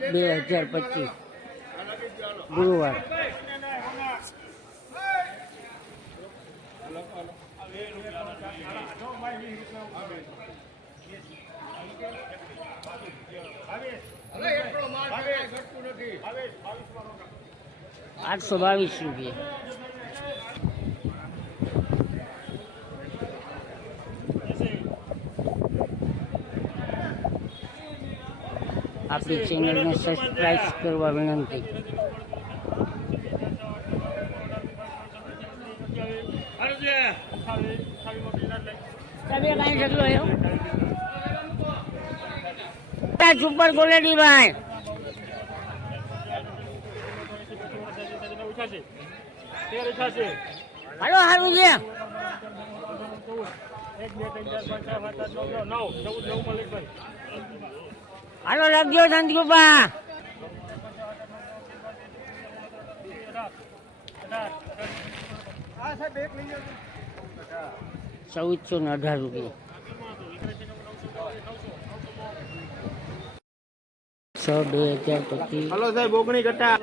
બે હજાર પચીસ. ગુરુવાર. આઠસો બાવીસ રૂપિયા. આપણી ચેનલને સબસ્ક્રાઇબ કરવા વિનંતી સુપર ક્વોલિટી ભાઈ હાલો હારું છે હાલો લખજો શાંતિકુપા ચૌદસો ને અઢાર રૂપિયા. છ બે હજાર પચીસ. હલો સાહેબ ઓગણી કટ્ટા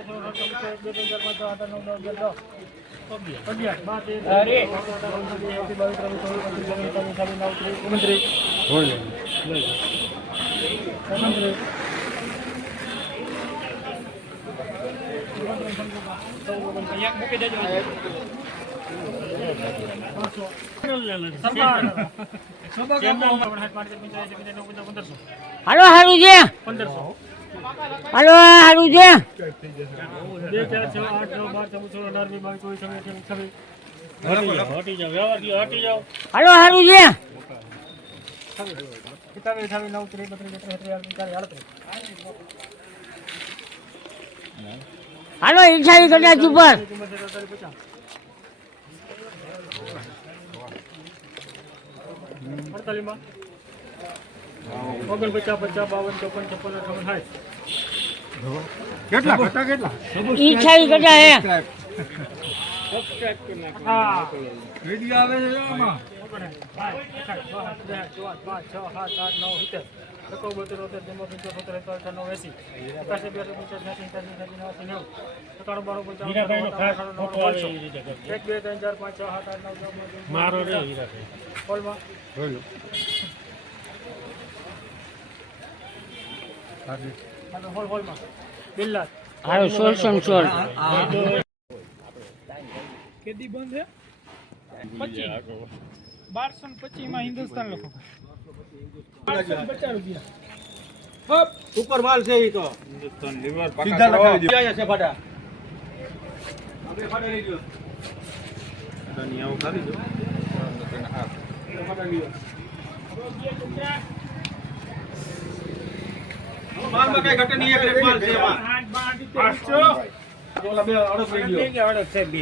હાલો હારું છે. હાલો હારું છે. બે ચાર છ આઠ નવ બાર ચૌદ સોળ અઢાર વીસ બાવીસ ચોવીસ છવ્વીસ છવ્વીસ હટી જાઓ વ્યવહાર હટી જાઓ. હાલો હારું છે. નવ ત્રીસ બત્રીસ તેત્રીસ છત્રીસ આડત્રીસ ચાલીસ આડત્રીસ હાલો ઈચ્છાની ઉપર ચુમ્માલીસ અડતાલીસ પચાસ પચાસ બાવન ચોપન છપ્પન અઠાવન સાઠ. કેટલા? કટ્ટા કેટલા? ઈચ્છાની કદાચ હે હા. વીડિયો આવે છે આમાં. મારો રે હોલમાં હોલ હોલમાં બિલ્લાત હાલો સોળસો ને સોળ કેદી બંધ છે પચીસ. બારસો ને હિન્દુસ્તાન લખો. બારસો પચાસ રૂપિયા. સુપર માલ છે ઈ તો. સીધા લખાવી દો છે ફાટા? આપણે ફાટા લઈ લ્યો. તની આવું ખાલી દો ફાટા લ્યો માલમાં કઈ ઘટે નહીં એક એક માલ છે એમાં. પાંચસો બે અડસ છે બે.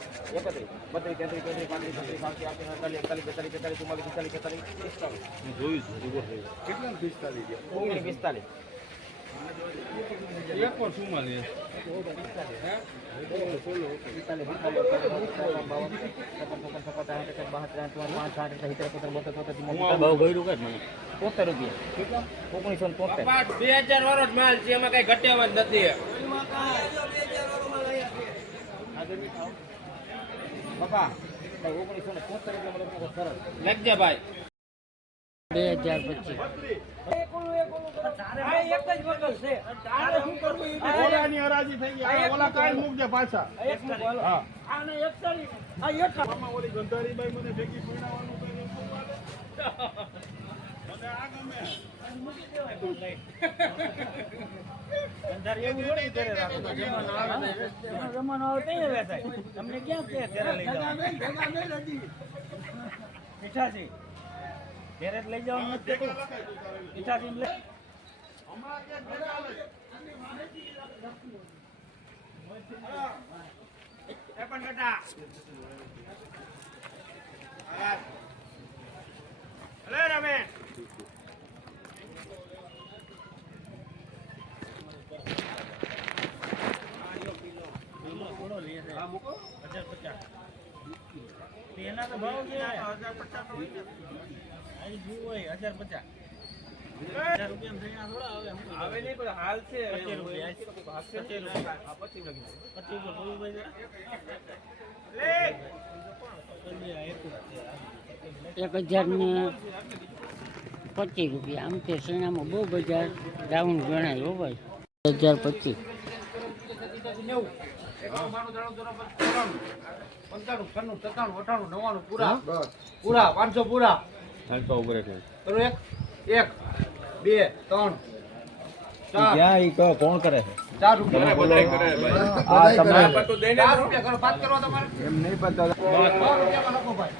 હવે ચૌદસો ને પંચોતેર રૂપિયા સુપર સુપર કેટલા પિસ્તાલીસ પિસ્તાલીસ તોતેર રૂપિયા ઓગણીસો ને તોતેર બે હજાર વર્ષ માલ છે, એમાં કઈ ઘટ્યા જ નથી. બાપા ઓગણીસો ને સરસ. લખજે ભાઈ. બે હજાર પચીસ. હરાજી થઈ ગઈ. ઓલા કાલ મૂકજે પાછા. હા. આમાં ઓલી મને ભેગી પીવડાવવાનું આવે ગમે તમને ક્યાં કે ઘરે લઈ લઈ જવાનું નથી. મીઠાસી એક હજાર ને પચીસ રૂપિયા. આમ તે સોનામાં બહુ બજાર ડાઉન ગણાય હો ભાઈ. હજાર પચીસ. પંચાણું છન્નું સત્તાણું અઠાણું નવ્વાણું પૂરા. પૂરા પાંચસો પૂરા. કરું એક એક બે ત્રણ ચાર. કોણ કરે છે? ચાર રૂપિયા. આ તમે ચાર રૂપિયા કરો વાત તમારે. એમ નહીં પતા લખો ભાઈ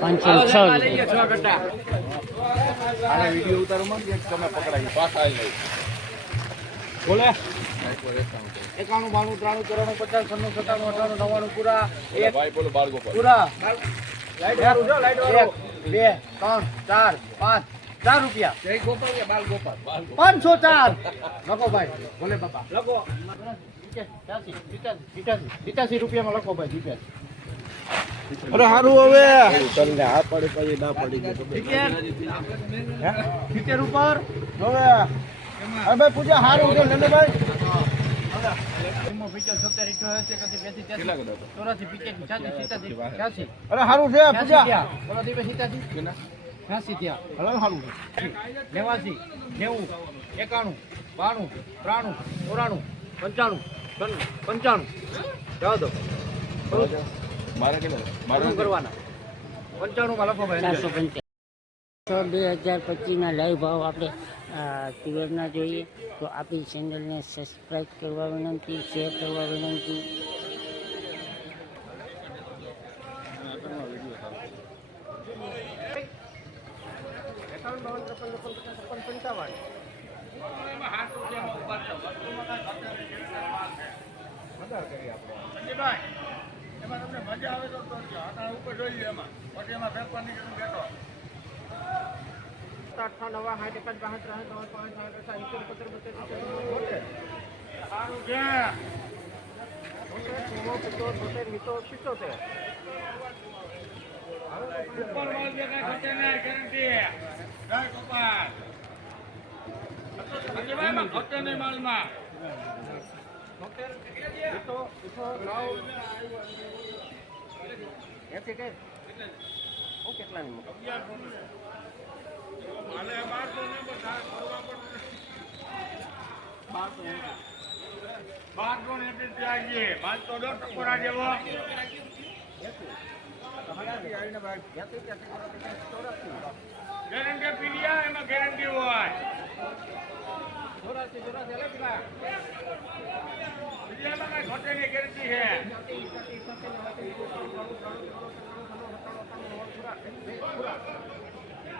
પાંચસો છ રૂપિયા. વીડિયો તમે પાછા આવી બોલે. એકાણું બાણું ત્રાણું ચોરાણું પચાસ છન્નું સત્તાણું અઠાણું નવ્વાણું પૂરા પૂરા. એક, બે ત્રણ ચાર પાંચ ચાર રૂપિયા. જય ગોપાલ બાલ ગોપાલ? પાંચસો ચાર. લખો ભાઈ ભોલે બાપા. લખો. પિતાસી રૂપિયામાં લખો ભાઈ અરે હારું હવે. તમને આ પડી પડી ના પડી સિત્તેર ઉપર હવે. હવે ભાઈ પૂજા હારું છે ભાઈ અરે હારું છે પૂજા ઓલા દિવસે સિત્યાસી છ્યાસી થયા છે નેવાસી નેવું એકાણું બાણું ત્રાણું ચોરાણું પંચાણું પંચાણું જવા દો મારે કેટલો કરવાના? પંચાણું માં લખો ભાઈ. ચારસો પંચાવન બે હજાર પચીસના લાઈવ ભાવ આપણે તિવરના જોઈએ. તો આપણી ચેનલને સબસ્ક્રાઈબ કરવા વિનંતી, શેર કરવા વિનંતી. મજા આવે તો ઉપર જોઈ લે એમાં. પછી એમાં ફેરફાર જરૂર નવા સાઠ એકાદ બાસઠ નવ્વાણું પાંચ સાઠ અઠા સિત્તેર પંદર બોતેર સિત્તોર સિત્તોતેર ઉપર માલ દેખાય ખર્ચે નહીં ગેરંટી જય ગોપાલ હજીભાઈમાં ખર્ચે નહીં માલમાં બોતેર સિત્તો સિત્તો નવ એસી કે? હું કેટલાની મૂકું બારસો ને પડે બારસો દસ ટકોરા જેવો ગેરંટી પીડિયા એમાં ગેરંટી હોય ચોરાસી ચોરાસી અલગ પીડિયામાં કઈ ખર્ચે ગેરંટી છે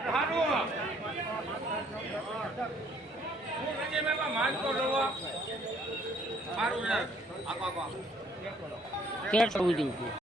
સારું હું રજીભાઈમાં માનતો રહો